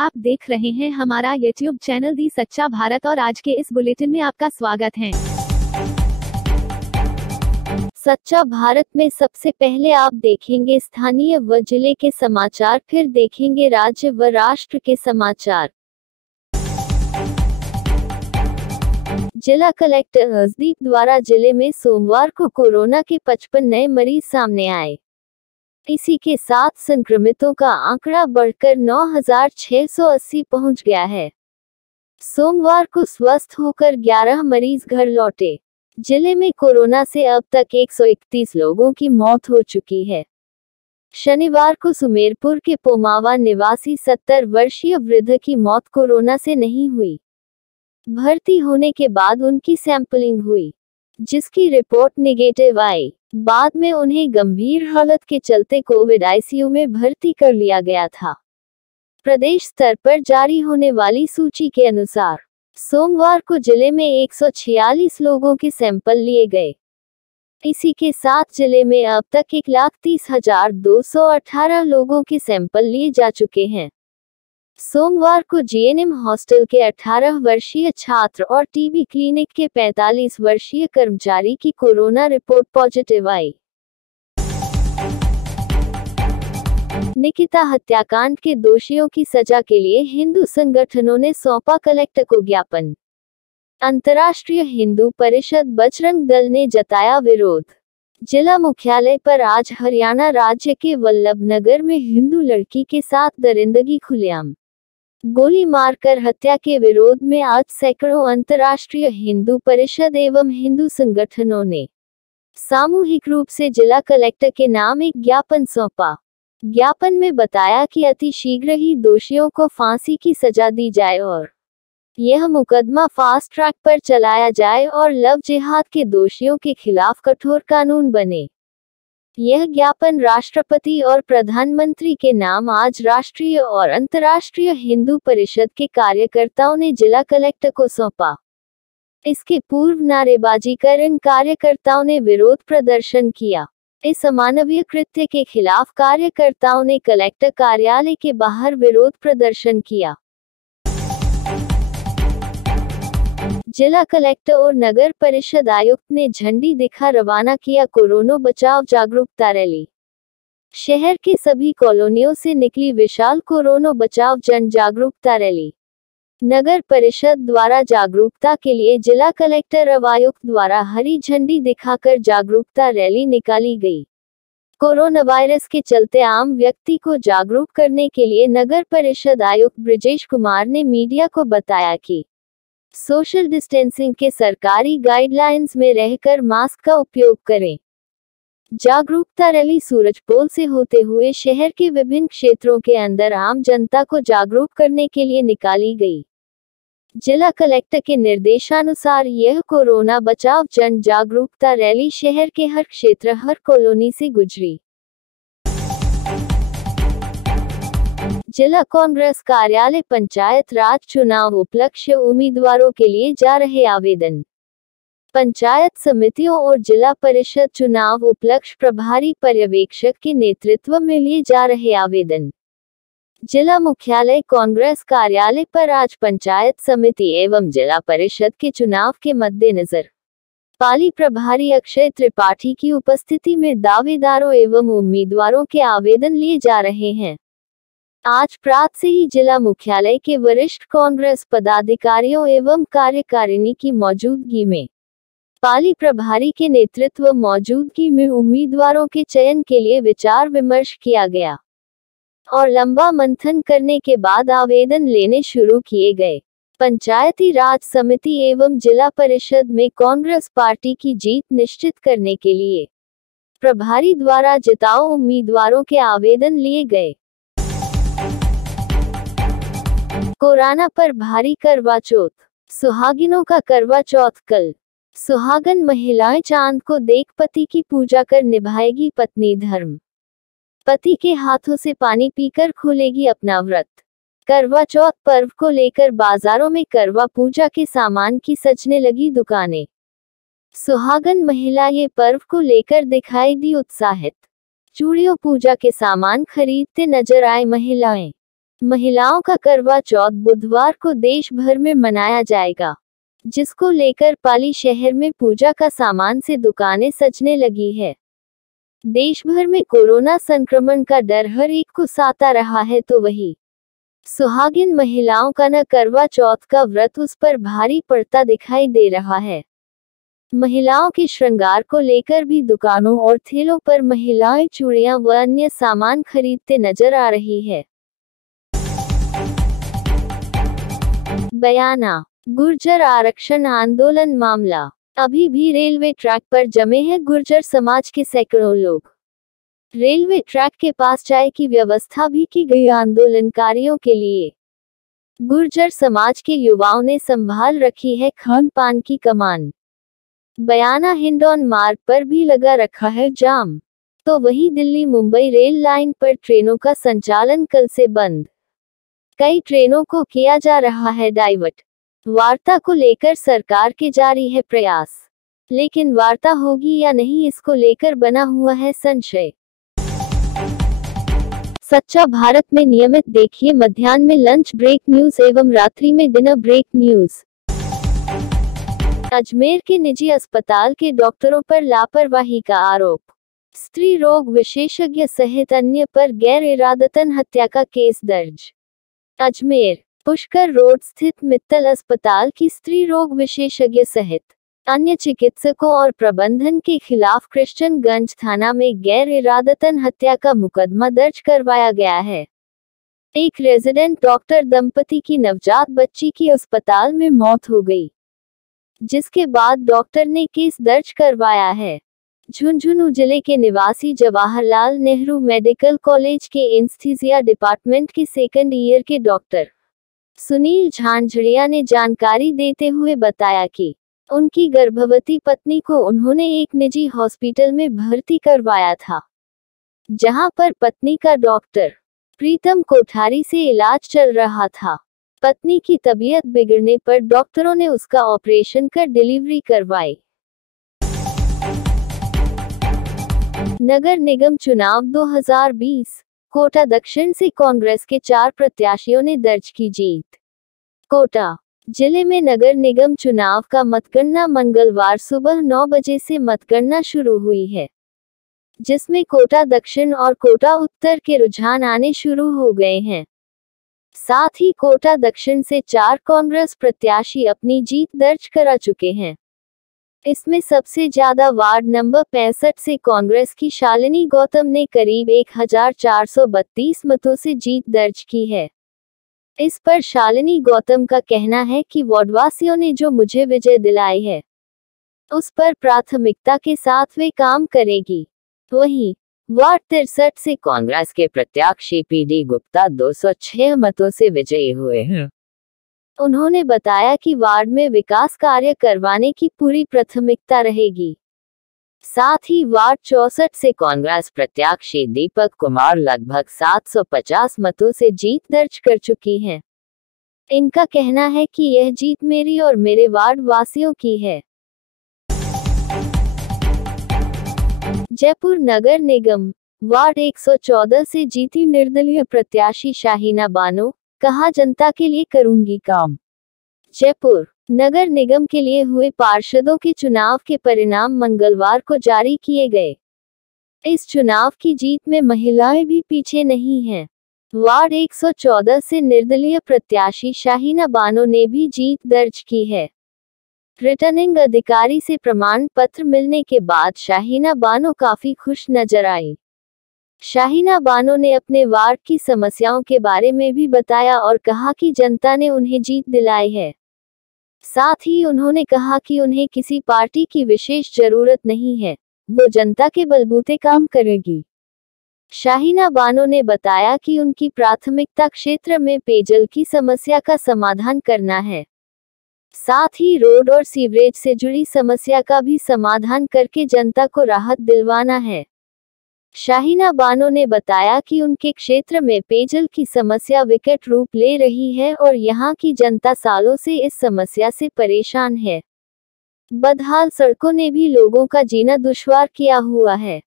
आप देख रहे हैं हमारा YouTube चैनल दी सच्चा भारत और आज के इस बुलेटिन में आपका स्वागत है। सच्चा भारत में सबसे पहले आप देखेंगे स्थानीय व जिले के समाचार, फिर देखेंगे राज्य व राष्ट्र के समाचार। जिला कलेक्टर हरदीप द्वारा जिले में सोमवार को कोरोना के 55 नए मरीज सामने आए। इसी के साथ संक्रमितों का आंकड़ा बढ़कर 9,680 पहुंच गया है। सोमवार को स्वस्थ होकर 11 मरीज घर लौटे। जिले में कोरोना से अब तक 131 लोगों की मौत हो चुकी है। शनिवार को सुमेरपुर के पोमावा निवासी 70 वर्षीय वृद्ध की मौत कोरोना से नहीं हुई। भर्ती होने के बाद उनकी सैंपलिंग हुई, जिसकी रिपोर्ट नेगेटिव आई। बाद में उन्हें गंभीर हालत के चलते कोविड आईसीयू में भर्ती कर लिया गया था। प्रदेश स्तर पर जारी होने वाली सूची के अनुसार सोमवार को जिले में 146 लोगों के सैंपल लिए गए। इसी के साथ जिले में अब तक 1,30,218 लोगों के सैंपल लिए जा चुके हैं। सोमवार को जीएनएम हॉस्टल के 18 वर्षीय छात्र और टीबी क्लिनिक के 45 वर्षीय कर्मचारी की कोरोना रिपोर्ट पॉजिटिव आई। निकिता हत्याकांड के दोषियों की सजा के लिए हिंदू संगठनों ने सौंपा कलेक्टर को ज्ञापन। अंतर्राष्ट्रीय हिंदू परिषद बजरंग दल ने जताया विरोध। जिला मुख्यालय पर आज हरियाणा राज्य के वल्लभनगर में हिंदू लड़की के साथ दरिंदगी खुलेआम गोली मारकर हत्या के विरोध में आज सैकड़ों अंतर्राष्ट्रीय हिंदू परिषद एवं हिंदू संगठनों ने सामूहिक रूप से जिला कलेक्टर के नाम एक ज्ञापन सौंपा। ज्ञापन में बताया कि अति शीघ्र ही दोषियों को फांसी की सजा दी जाए और यह मुकदमा फास्ट ट्रैक पर चलाया जाए और लव जिहाद के दोषियों के खिलाफ कठोर कानून बने। यह ज्ञापन राष्ट्रपति और प्रधानमंत्री के नाम आज राष्ट्रीय और अंतर्राष्ट्रीय हिंदू परिषद के कार्यकर्ताओं ने जिला कलेक्टर को सौंपा। इसके पूर्व नारेबाजी कर इन कार्यकर्ताओं ने विरोध प्रदर्शन किया। इस अमानवीय कृत्य के खिलाफ कार्यकर्ताओं ने कलेक्टर कार्यालय के बाहर विरोध प्रदर्शन किया। जिला कलेक्टर और नगर परिषद आयुक्त ने झंडी दिखा रवाना किया कोरोना बचाव जागरूकता रैली। शहर के सभी कॉलोनियों से निकली विशाल कोरोना बचाव जन जागरूकता रैली। नगर परिषद द्वारा जागरूकता के लिए जिला कलेक्टर और आयुक्त द्वारा हरी झंडी दिखाकर जागरूकता रैली निकाली गई। कोरोना वायरस के चलते आम व्यक्ति को जागरूक करने के लिए नगर परिषद आयुक्त ब्रिजेश कुमार ने मीडिया को बताया कि सोशल डिस्टेंसिंग के सरकारी गाइडलाइंस में रहकर मास्क का उपयोग करें। जागरूकता रैली सूरजपोल से होते हुए शहर के विभिन्न क्षेत्रों के अंदर आम जनता को जागरूक करने के लिए निकाली गई। जिला कलेक्टर के निर्देशानुसार यह कोरोना बचाव जन जागरूकता रैली शहर के हर क्षेत्र हर कॉलोनी से गुजरी। जिला कांग्रेस कार्यालय पंचायत राज चुनाव उपलक्ष्य उम्मीदवारों के लिए जा रहे आवेदन। पंचायत समितियों और जिला परिषद चुनाव उपलक्ष्य प्रभारी पर्यवेक्षक के नेतृत्व में लिए जा रहे आवेदन। जिला मुख्यालय कांग्रेस कार्यालय पर आज पंचायत समिति एवं जिला परिषद के चुनाव के मद्देनजर पाली प्रभारी अक्षय त्रिपाठी की उपस्थिति में दावेदारों एवं उम्मीदवारों के आवेदन लिए जा रहे हैं। आज प्रात से ही जिला मुख्यालय के वरिष्ठ कांग्रेस पदाधिकारियों एवं कार्यकारिणी की मौजूदगी में पाली प्रभारी के नेतृत्व मौजूदगी में उम्मीदवारों के चयन के लिए विचार विमर्श किया गया और लंबा मंथन करने के बाद आवेदन लेने शुरू किए गए। पंचायती राज समिति एवं जिला परिषद में कांग्रेस पार्टी की जीत निश्चित करने के लिए प्रभारी द्वारा जिताऊ उम्मीदवारों के आवेदन लिए गए। कोरोना पर भारी करवा चौथ। सुहागिनों का करवा चौथ कल। सुहागन महिलाएं चांद को देख पति की पूजा कर निभाएगी पत्नी धर्म। पति के हाथों से पानी पीकर खोलेगी अपना व्रत। करवा चौथ पर्व को लेकर बाजारों में करवा पूजा के सामान की सजने लगी दुकानें। सुहागन महिला ये पर्व को लेकर दिखाई दी उत्साहित। चूड़ियों पूजा के सामान खरीदते नजर आए महिलाएं। महिलाओं का करवा चौथ बुधवार को देश भर में मनाया जाएगा, जिसको लेकर पाली शहर में पूजा का सामान से दुकानें सजने लगी है। देश भर में कोरोना संक्रमण का डर हर एक को सता रहा है, तो वही सुहागिन महिलाओं का न करवा चौथ का व्रत उस पर भारी पड़ता दिखाई दे रहा है। महिलाओं के श्रृंगार को लेकर भी दुकानों और ठेलों पर महिलाएं चूड़ियां व अन्य सामान खरीदते नजर आ रही है। बयाना, गुर्जर आरक्षण आंदोलन मामला। अभी भी रेलवे ट्रैक पर जमे हैं गुर्जर समाज के सैकड़ों लोग। रेलवे ट्रैक के पास चाय की व्यवस्था भी की गई आंदोलनकारियों के लिए। गुर्जर समाज के युवाओं ने संभाल रखी है खान पान की कमान। बयाना हिंडौन मार्ग पर भी लगा रखा है जाम। तो वहीं दिल्ली मुंबई रेल लाइन पर ट्रेनों का संचालन कल से बंद। कई ट्रेनों को किया जा रहा है डाइवर्ट। वार्ता को लेकर सरकार के जारी है प्रयास, लेकिन वार्ता होगी या नहीं इसको लेकर बना हुआ है संशय। सच्चा भारत में नियमित देखिए मध्याह्न में लंच ब्रेक न्यूज एवं रात्रि में डिनर ब्रेक न्यूज। अजमेर के निजी अस्पताल के डॉक्टरों पर लापरवाही का आरोप। स्त्री रोग विशेषज्ञ सहित अन्य पर गैर इरादतन हत्या का केस दर्ज। अजमेर पुष्कर रोड स्थित मित्तल अस्पताल की स्त्री रोग विशेषज्ञ सहित अन्य चिकित्सकों और प्रबंधन के खिलाफ कृष्णगंज थाना में गैर इरादतन हत्या का मुकदमा दर्ज करवाया गया है। एक रेजिडेंट डॉक्टर दंपति की नवजात बच्ची की अस्पताल में मौत हो गई, जिसके बाद डॉक्टर ने केस दर्ज करवाया है। झुंझुनू जिले के निवासी जवाहरलाल नेहरू मेडिकल कॉलेज के एनेस्थीसिया डिपार्टमेंट के सेकंड ईयर के डॉक्टर सुनील झांझड़िया ने जानकारी देते हुए बताया कि उनकी गर्भवती पत्नी को उन्होंने एक निजी हॉस्पिटल में भर्ती करवाया था, जहां पर पत्नी का डॉक्टर प्रीतम कोठारी से इलाज चल रहा था। पत्नी की तबीयत बिगड़ने पर डॉक्टरों ने उसका ऑपरेशन कर डिलीवरी करवाई। नगर निगम चुनाव 2020, कोटा दक्षिण से कांग्रेस के 4 प्रत्याशियों ने दर्ज की जीत। कोटा जिले में नगर निगम चुनाव का मतगणना मंगलवार सुबह 9 बजे से मतगणना शुरू हुई है, जिसमें कोटा दक्षिण और कोटा उत्तर के रुझान आने शुरू हो गए हैं। साथ ही कोटा दक्षिण से 4 कांग्रेस प्रत्याशी अपनी जीत दर्ज करा चुके हैं। इसमें सबसे ज्यादा वार्ड नंबर 65 से कांग्रेस की शालिनी गौतम ने करीब 1432 मतों से जीत दर्ज की है। इस पर शालिनी गौतम का कहना है कि वार्डवासियों ने जो मुझे विजय दिलाई है, उस पर प्राथमिकता के साथ वे काम करेगी। वहीं वार्ड 63 से कांग्रेस के प्रत्याशी पीडी गुप्ता 206 मतों से विजयी हुए हैं। उन्होंने बताया कि वार्ड में विकास कार्य करवाने की पूरी प्राथमिकता रहेगी। साथ ही वार्ड 64 से कांग्रेस प्रत्याशी दीपक कुमार लगभग 750 मतों से जीत दर्ज कर चुकी हैं। इनका कहना है कि यह जीत मेरी और मेरे वार्ड वासियों की है। जयपुर नगर निगम वार्ड 114 से जीती निर्दलीय प्रत्याशी शाहीना बानो, कहा जनता के लिए करूंगी काम। जयपुर नगर निगम के लिए हुए पार्षदों के चुनाव के परिणाम मंगलवार को जारी किए गए। इस चुनाव की जीत में महिलाएं भी पीछे नहीं हैं। वार्ड 114 से निर्दलीय प्रत्याशी शाहीना बानो ने भी जीत दर्ज की है। रिटर्निंग अधिकारी से प्रमाण पत्र मिलने के बाद शाहीना बानो काफी खुश नजर आई। शाहीना बानो ने अपने वार्ड की समस्याओं के बारे में भी बताया और कहा कि जनता ने उन्हें जीत दिलाई है। साथ ही उन्होंने कहा कि उन्हें किसी पार्टी की विशेष जरूरत नहीं है, वो जनता के बलबूते काम करेगी। शाहीना बानो ने बताया कि उनकी प्राथमिकता क्षेत्र में पेयजल की समस्या का समाधान करना है। साथ ही रोड और सीवरेज से जुड़ी समस्या का भी समाधान करके जनता को राहत दिलवाना है। शाहीना बानो ने बताया कि उनके क्षेत्र में पेयजल की समस्या विकट रूप ले रही है और यहां की जनता सालों से इस समस्या से परेशान है। बदहाल सड़कों ने भी लोगों का जीना दुश्वार किया हुआ है।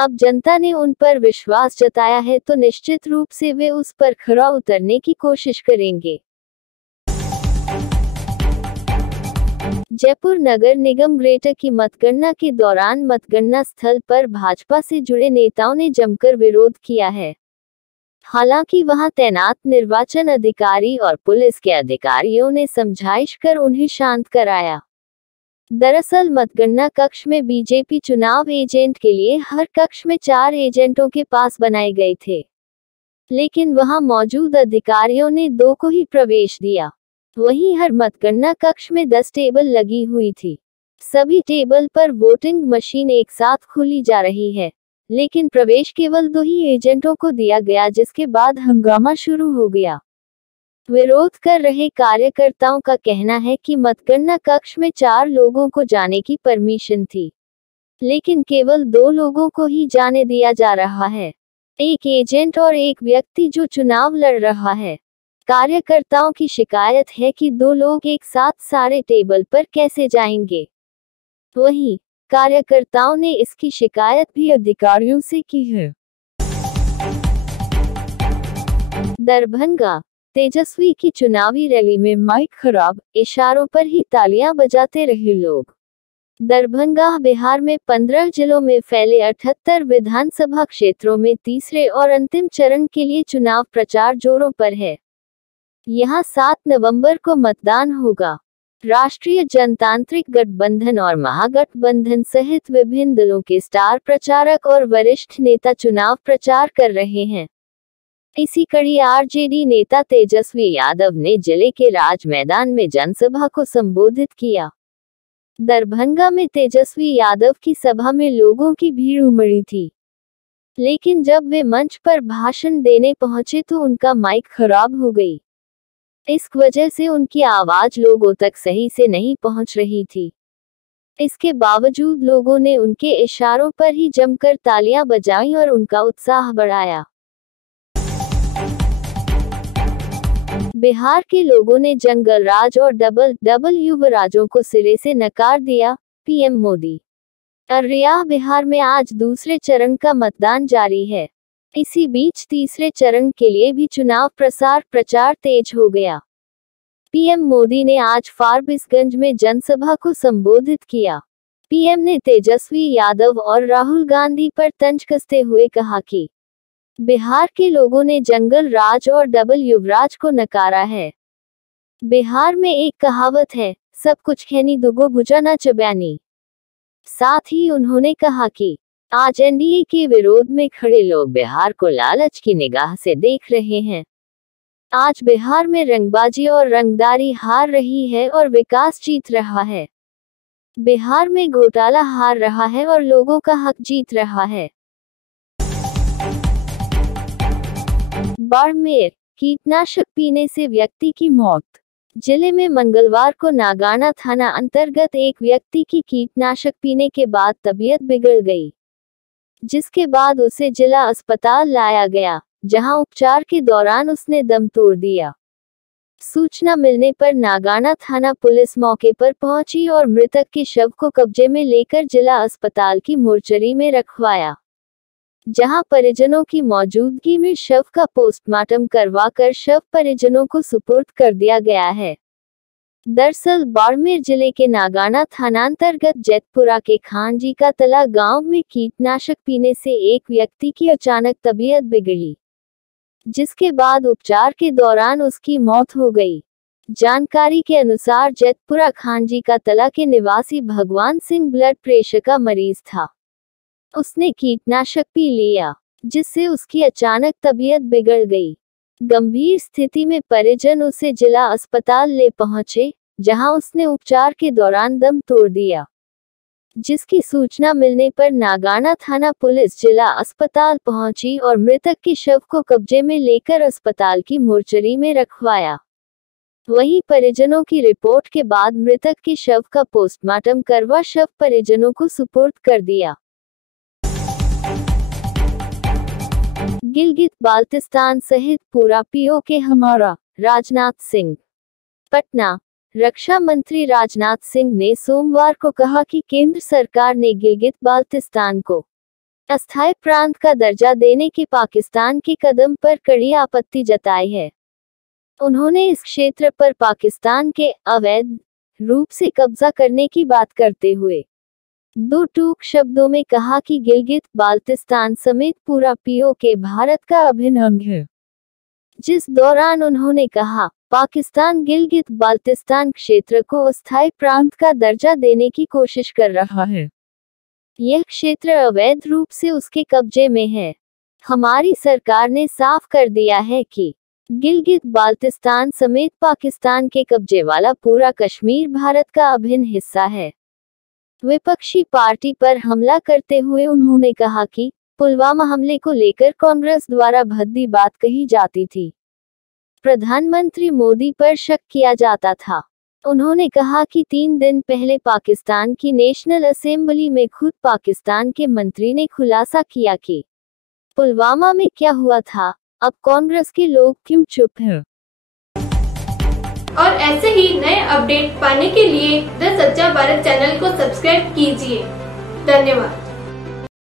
अब जनता ने उन पर विश्वास जताया है तो निश्चित रूप से वे उस पर खरा उतरने की कोशिश करेंगे। जयपुर नगर निगम ग्रेटर की मतगणना के दौरान मतगणना स्थल पर भाजपा से जुड़े नेताओं ने जमकर विरोध किया है। हालांकि वहां तैनात निर्वाचन अधिकारी और पुलिस के अधिकारियों ने समझाइश कर उन्हें शांत कराया। दरअसल मतगणना कक्ष में बीजेपी चुनाव एजेंट के लिए हर कक्ष में 4 एजेंटों के पास बनाए गए थे, लेकिन वहां मौजूद अधिकारियों ने 2 को ही प्रवेश दिया। वहीं हर मतगणना कक्ष में 10 टेबल लगी हुई थी। सभी टेबल पर वोटिंग मशीन एक साथ खोली जा रही है, लेकिन प्रवेश केवल 2 ही एजेंटों को दिया गया, जिसके बाद हंगामा शुरू हो गया। विरोध कर रहे कार्यकर्ताओं का कहना है कि मतगणना कक्ष में 4 लोगों को जाने की परमिशन थी, लेकिन केवल 2 लोगों को ही जाने दिया जा रहा है, एक एजेंट और एक व्यक्ति जो चुनाव लड़ रहा है। कार्यकर्ताओं की शिकायत है कि 2 लोग एक साथ सारे टेबल पर कैसे जाएंगे। वहीं कार्यकर्ताओं ने इसकी शिकायत भी अधिकारियों से की है। दरभंगा तेजस्वी की चुनावी रैली में माइक खराब, इशारों पर ही तालियां बजाते रहे लोग। दरभंगा बिहार में 15 जिलों में फैले 78 विधानसभा क्षेत्रों में तीसरे और अंतिम चरण के लिए चुनाव प्रचार जोरों पर है। यहां 7 नवंबर को मतदान होगा। राष्ट्रीय जनतांत्रिक गठबंधन और महागठबंधन सहित विभिन्न दलों के स्टार प्रचारक और वरिष्ठ नेता चुनाव प्रचार कर रहे हैं। इसी कड़ी आरजेडी नेता तेजस्वी यादव ने जिले के राज मैदान में जनसभा को संबोधित किया। दरभंगा में तेजस्वी यादव की सभा में लोगों की भीड़ उमड़ी थी, लेकिन जब वे मंच पर भाषण देने पहुंचे तो उनका माइक खराब हो गई। इस वजह से उनकी आवाज लोगों तक सही से नहीं पहुंच रही थी। इसके बावजूद लोगों ने उनके इशारों पर ही जमकर तालियां बजाईं और उनका उत्साह बढ़ाया। बिहार के लोगों ने जंगल राज और डबल युवराजों को सिरे से नकार दिया, पीएम मोदी। अररिया बिहार में आज दूसरे चरण का मतदान जारी है। इसी बीच तीसरे चरण के लिए भी चुनाव प्रचार तेज हो गया। पीएम मोदी ने आज फारबिसगंज में जनसभा को संबोधित किया। पीएम ने तेजस्वी यादव और राहुल गांधी पर तंज कसते हुए कहा कि बिहार के लोगों ने जंगल राज और डबल युवराज को नकारा है। बिहार में एक कहावत है, सब कुछ खैनी दुगो भुजा न चब्यानी। साथ ही उन्होंने कहा कि आज एनडीए के विरोध में खड़े लोग बिहार को लालच की निगाह से देख रहे हैं। आज बिहार में रंगबाजी और रंगदारी हार रही है और विकास जीत रहा है। बिहार में घोटाला हार रहा है और लोगों का हक जीत रहा है। बाड़मेर, कीटनाशक पीने से व्यक्ति की मौत। जिले में मंगलवार को नागाना थाना अंतर्गत एक व्यक्ति की कीटनाशक पीने के बाद तबीयत बिगड़ गई, जिसके बाद उसे जिला अस्पताल लाया गया, जहां उपचार के दौरान उसने दम तोड़ दिया। सूचना मिलने पर नागाना थाना पुलिस मौके पर पहुंची और मृतक के शव को कब्जे में लेकर जिला अस्पताल की मोर्चरी में रखवाया, जहां परिजनों की मौजूदगी में शव का पोस्टमार्टम करवाकर शव परिजनों को सुपुर्द कर दिया गया है। दरअसल बाड़मेर जिले के नागाना थानांतर्गत जैतपुरा के खानजी का तला गांव में कीटनाशक पीने से एक व्यक्ति की अचानक तबीयत बिगड़ी, जिसके बाद उपचार के दौरान उसकी मौत हो गई। जानकारी के अनुसार जैतपुरा खानजी का तला के निवासी भगवान सिंह ब्लड प्रेशर का मरीज था। उसने कीटनाशक पी लिया, जिससे उसकी अचानक तबीयत बिगड़ गई। गंभीर स्थिति में परिजन उसे जिला अस्पताल ले पहुंचे, जहां उसने उपचार के दौरान दम तोड़ दिया, जिसकी सूचना मिलने पर नागाना थाना पुलिस जिला अस्पताल पहुंची और मृतक के शव को कब्जे में लेकर अस्पताल की मोर्चरी में रखवाया। वहीं परिजनों की रिपोर्ट के बाद मृतक के शव का पोस्टमार्टम करवा शव परिजनों को सुपुर्द कर दिया। गिलगित बाल्तिस्तान सहित पूरा पीओके हमारा, राजनाथ सिंह। पटना, रक्षा मंत्री राजनाथ सिंह ने सोमवार को कहा कि केंद्र सरकार ने गिलगित बाल्तिस्तान को अस्थायी प्रांत का दर्जा देने के पाकिस्तान के कदम पर कड़ी आपत्ति जताई है। उन्होंने इस क्षेत्र पर पाकिस्तान के अवैध रूप से कब्जा करने की बात करते हुए दो टूक शब्दों में कहा कि गिलगित बाल्तिस्तान समेत पूरा पीओके भारत का अभिन्न अंग है। जिस दौरान उन्होंने कहा, पाकिस्तान गिलगित बाल्तिस्तान क्षेत्र को अस्थायी प्रांत का दर्जा देने की कोशिश कर रहा है। यह क्षेत्र अवैध रूप से उसके कब्जे में है। हमारी सरकार ने साफ कर दिया है कि गिलगित बाल्तिस्तान समेत पाकिस्तान के कब्जे वाला पूरा कश्मीर भारत का अभिन्न हिस्सा है। विपक्षी पार्टी पर हमला करते हुए उन्होंने कहा कि पुलवामा हमले को लेकर कांग्रेस द्वारा भद्दी बात कही जाती थी। प्रधानमंत्री मोदी पर शक किया जाता था। उन्होंने कहा कि 3 दिन पहले पाकिस्तान की नेशनल असेंबली में खुद पाकिस्तान के मंत्री ने खुलासा किया कि पुलवामा में क्या हुआ था। अब कांग्रेस के लोग क्यों चुप हैं? और ऐसे ही नए अपडेट पाने के लिए द सच्चा भारत चैनल को सब्सक्राइब कीजिए। धन्यवाद।